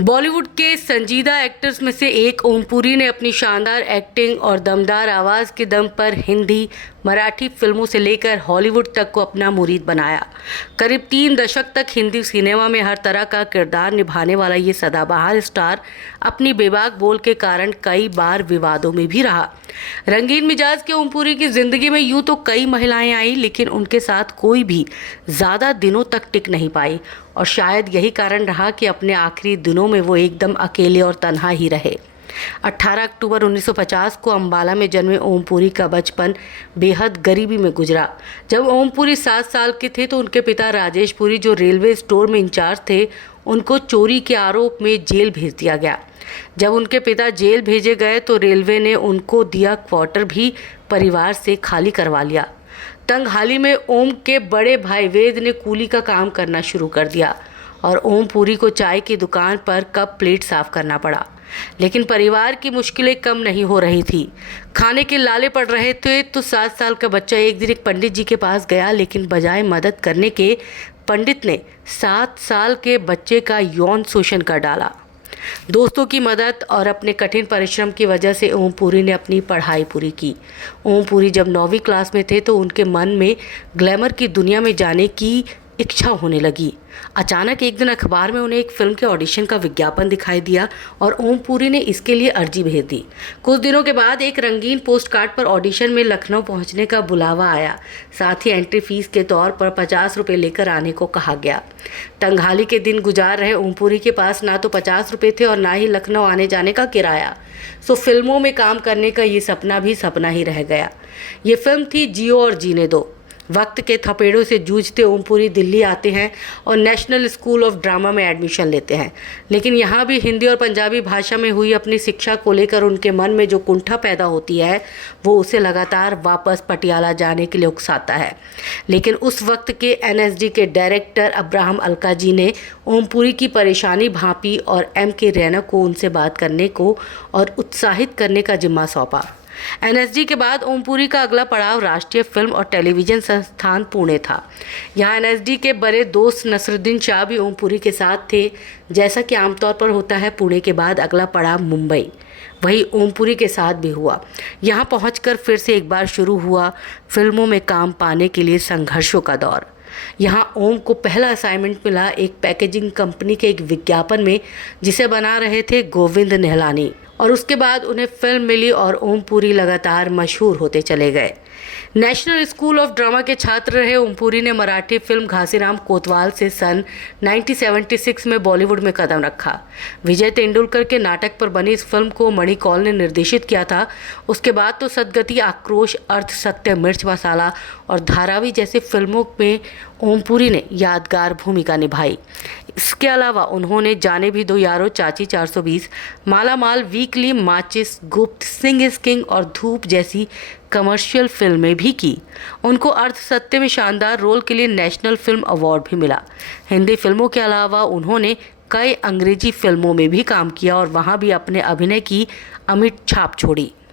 बॉलीवुड के संजीदा एक्टर्स में से एक ओमपुरी ने अपनी शानदार एक्टिंग और दमदार आवाज़ के दम पर हिंदी, मराठी फिल्मों से लेकर हॉलीवुड तक को अपना मुरीद बनाया। करीब 3 दशक तक हिंदी सिनेमा में हर तरह का किरदार निभाने वाला ये सदाबहार स्टार अपनी बेबाक बोल के कारण कई बार विवादों में भी रहा। रंगीन मिजाज के ओमपुरी की जिंदगी में यूं तो कई महिलाएं आई, लेकिन उनके साथ कोई भी ज़्यादा दिनों तक टिक नहीं पाई और शायद यही कारण रहा कि अपने आखिरी दिनों में वो एकदम अकेले और तन्हा ही रहे। 18 अक्टूबर 1950 को अंबाला में जन्मे ओमपुरी का बचपन बेहद गरीबी में गुजरा। जब ओमपुरी 7 साल के थे तो उनके पिता राजेश पुरी, जो रेलवे स्टोर में इंचार्ज थे, उनको चोरी के आरोप में जेल भेज दिया गया। जब उनके पिता जेल भेजे गए तो रेलवे ने उनको दिया क्वार्टर भी परिवार से खाली करवा लिया। तंगहाली में ओम के बड़े भाई वेद ने कूली का काम करना शुरू कर दिया और ओमपुरी को चाय की दुकान पर कप प्लेट साफ करना पड़ा। लेकिन परिवार की मुश्किलें कम नहीं हो रही थी। खाने के लाले पड़ रहे थे तो 7 साल का बच्चा एक दिन एक पंडित जी के पास गया, लेकिन बजाय मदद करने के पंडित ने 7 साल के बच्चे का यौन शोषण कर डाला। दोस्तों की मदद और अपने कठिन परिश्रम की वजह से ओमपुरी ने अपनी पढ़ाई पूरी की। ओमपुरी जब 9वीं क्लास में थे तो उनके मन में ग्लैमर की दुनिया में जाने की इच्छा होने लगी। अचानक एक दिन अखबार में उन्हें एक फिल्म के ऑडिशन का विज्ञापन दिखाई दिया और ओमपुरी ने इसके लिए अर्जी भेज दी। कुछ दिनों के बाद एक रंगीन पोस्ट कार्ड पर ऑडिशन में लखनऊ पहुंचने का बुलावा आया। साथ ही एंट्री फीस के तौर पर 50 रुपये लेकर आने को कहा गया। तंगहाली के दिन गुजार रहे ओमपुरी के पास ना तो 50 रुपये थे और ना ही लखनऊ आने जाने का किराया। सो फिल्मों में काम करने का ये सपना भी सपना ही रह गया। ये फिल्म थी जियो और जीने दो। वक्त के थपेड़ों से जूझते ओमपुरी दिल्ली आते हैं और नेशनल स्कूल ऑफ ड्रामा में एडमिशन लेते हैं, लेकिन यहाँ भी हिंदी और पंजाबी भाषा में हुई अपनी शिक्षा को लेकर उनके मन में जो कुंठा पैदा होती है वो उसे लगातार वापस पटियाला जाने के लिए उकसाता है। लेकिन उस वक्त के एनएसडी के डायरेक्टर अब्राहम अलका जी ने ओमपुरी की परेशानी भांपी और एम.के. रैना को उनसे बात करने को और उत्साहित करने का जिम्मा सौंपा। एनएसडी के बाद ओमपुरी का अगला पड़ाव राष्ट्रीय फिल्म और टेलीविज़न संस्थान पुणे था। यहाँ एनएसडी के बड़े दोस्त नसरुद्दीन शाह भी ओमपुरी के साथ थे। जैसा कि आमतौर पर होता है, पुणे के बाद अगला पड़ाव मुंबई, वही ओमपुरी के साथ भी हुआ। यहाँ पहुंचकर फिर से एक बार शुरू हुआ फिल्मों में काम पाने के लिए संघर्षों का दौर। यहाँ ओम को पहला असाइनमेंट मिला एक पैकेजिंग कंपनी के एक विज्ञापन में, जिसे बना रहे थे गोविंद निहलानी, और उसके बाद उन्हें फिल्म मिली और ओमपुरी लगातार मशहूर होते चले गए। नेशनल स्कूल ऑफ ड्रामा के छात्र रहे ओमपुरी ने मराठी फिल्म घासीराम कोतवाल से सन 1976 में बॉलीवुड में कदम रखा। विजय तेंदुलकर के नाटक पर बनी इस फिल्म को मणि कौल ने निर्देशित किया था। उसके बाद तो सदगति, आक्रोश, अर्थ सत्य, मिर्च मसाला और धारावी जैसी फिल्मों में ओमपुरी ने यादगार भूमिका निभाई। इसके अलावा उन्होंने जाने भी दो यारो, चाची 420, माला माल, वीकली, माचिस, गुप्त, सिंह इज किंग और धूप जैसी कमर्शियल फिल्में भी की। उनको अर्थ सत्य में शानदार रोल के लिए नेशनल फिल्म अवार्ड भी मिला। हिंदी फिल्मों के अलावा उन्होंने कई अंग्रेजी फिल्मों में भी काम किया और वहाँ भी अपने अभिनय की अमिट छाप छोड़ी।